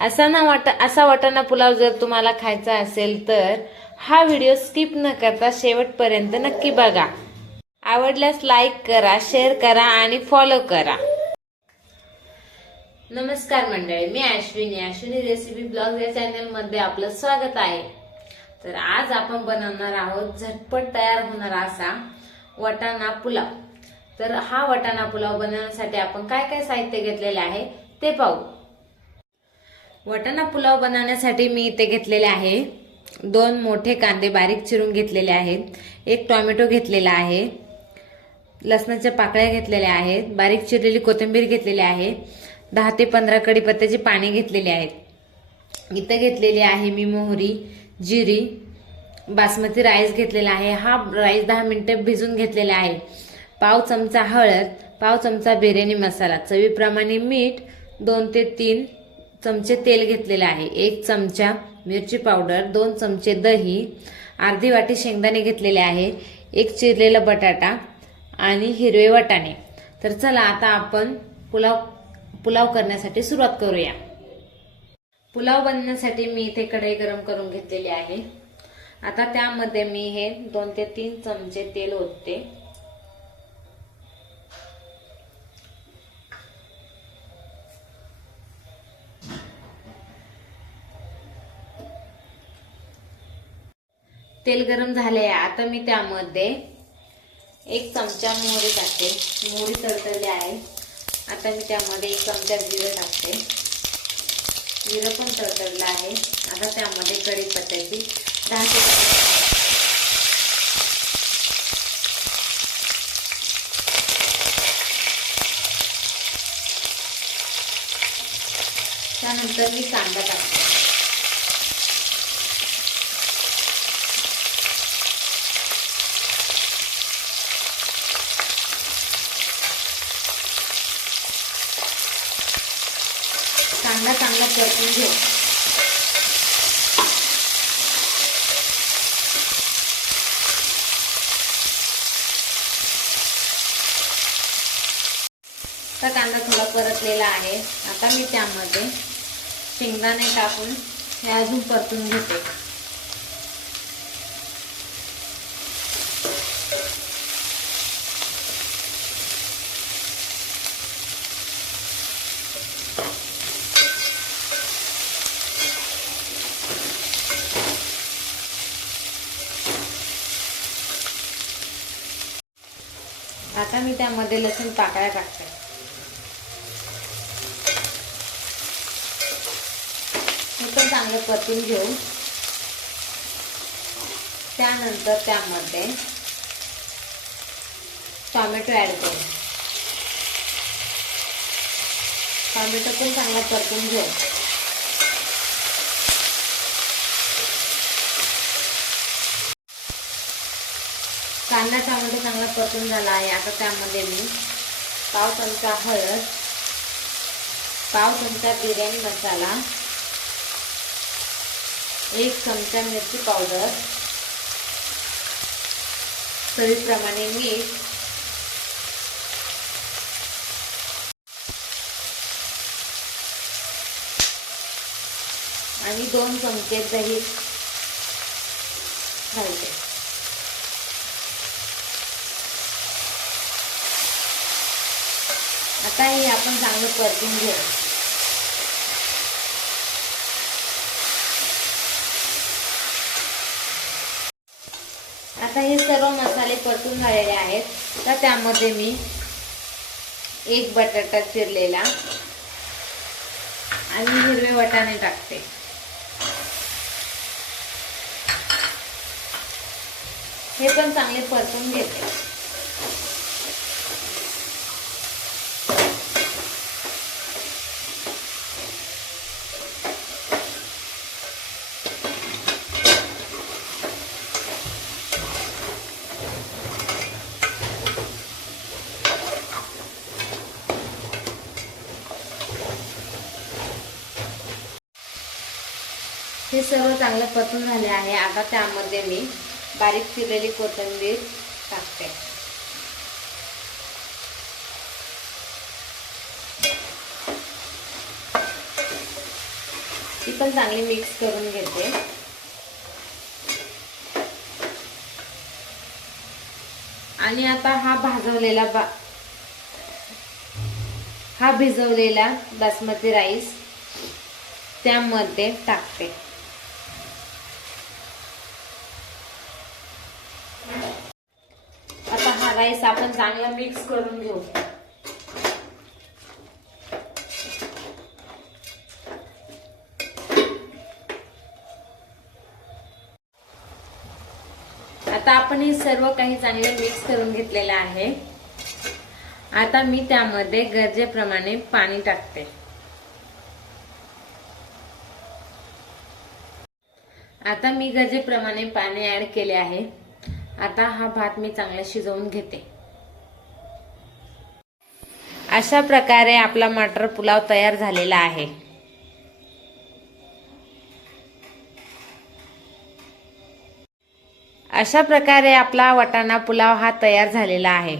असा ना वाटा असा वाटाणा पुलाव जर तुम्हाला खायचा असेल तर हा व्हिडिओ स्किप न करता शेवटपर्यंत नक्की बघा. आवडल्यास लाईक करा शेअर करा आणि फॉलो करा. नमस्कार मंडळी मी अश्विनी. अश्विनी रेसिपी ब्लॉग या चॅनलमध्ये आपलं स्वागत आहे. तर आज आपण बनवणार आहोत झटपट तयार होणार असा वटाणा पुलाव. तर हा वटाणा पुलाव बनवण्यासाठी आपण काय काय साहित्य घेतलेले आहे ते पाहू. वटाणा पुलाव बनवण्यासाठी मी इथे घेतलेले आहे. दोन मोठे कांदे बारीक चिरून घेतलेले आहेत. एक टोमॅटो घेतलेला आहे. लसणाच्या पाकळ्या घेतलेल्या आहेत. बारीक चिरलेली कोथिंबीर घेतलेली आहे. दहा ते पंधरा कडीपत्त्याची पाने घेतलेली आहेत. इथं घेतलेली आहे मी मोहरी जिरी बासमती राईस घेतलेला आहे. हा राईस दहा मिनटं भिजून घेतलेला आहे. पाव चमचा हळद पाव चमचा बिर्याणी मसाला. चवीप्रमाणे मीठ दोन ते तीन चमचे तेल घेतलेले आहे. एक चमचा मिरची पावडर दोन चमचे दही अर्धी वाटी शेंगदाणे घेतलेले आहे एक चिरलेला बटाटा आणि हिरवे वाटाणे. तर चला आता आपण पुलाव पुलाव करण्यासाठी सुरुवात करूया. पुलाव बनवण्यासाठी मी इथे कढई गरम करून घेतलेली आहे. आता त्यामध्ये मी हे दोन ते तीन चमचे तेल ओतते. तेल गरम झाले आहे आता मी त्यामध्ये एक चमचा मोहरी टाकते. मोहरी तडतडली आहे. आता मी त्यामध्ये एक चमचा जिरं टाकते. जिरं पण तडतडलं आहे. आता त्यामध्ये कढीपत्त्याची दहा ते त्यानंतर मी कांदा टाकते. कांदा चांगला परतून घेऊ तर कांदा थोडा परतलेला आहे. आता मी त्यामध्ये शेंगदाणे टाकून हे अजून परतून घेते. आता मी त्यामध्ये लसूण पाकळ्या टाकते. हे पण चांगलं परतून घेऊ. त्यानंतर त्यामध्ये टॉमॅटो ऍड करू. टॉमॅटो पण चांगला परतून घेऊ. कांदा टोमॅटो चांगला परतून झाला आहे. आता त्यामध्ये मी पाव चमचा हळद पाव चमचा बिर्याणी मसाला एक चमचा मिरची पावडर चवीप्रमाणे मीठ आणि दोन चमचे दही घालते. आता हे आपण चांगलं परतून घेऊ. आता हे सर्व मसाले परतून झालेले आहेत. तर त्यामध्ये मी एक बटाटा चिरलेला आणि हिरवे वटाणे टाकते. हे पण चांगले परतून घेते. हे सर्व चांगलं परतून झाले आहे. आता त्यामध्ये मी बारीक चिरलेली कोथिंबीर टाकते. ती पण चांगली मिक्स करून घेते. आणि आता हा भाजवलेला बा हा भिजवलेला बासमती राईस त्यामध्ये टाकते आता हा राईस आपण चांगला मिक्स करून घेऊ. आता आपण हे सर्व काही चांगले मिक्स करून घेतलेलं आहे. आता मी त्यामध्ये गरजेप्रमाणे पाणी टाकते. आता मी गरजेप्रमाणे पाणी ऍड केले आहे. आता हा भात मी चांगला शिजवून घेते. अशा प्रकारे आपला मटर पुलाव तयार झालेला आहे. अशा प्रकारे आपला वटाणा पुलाव हा तयार झालेला आहे.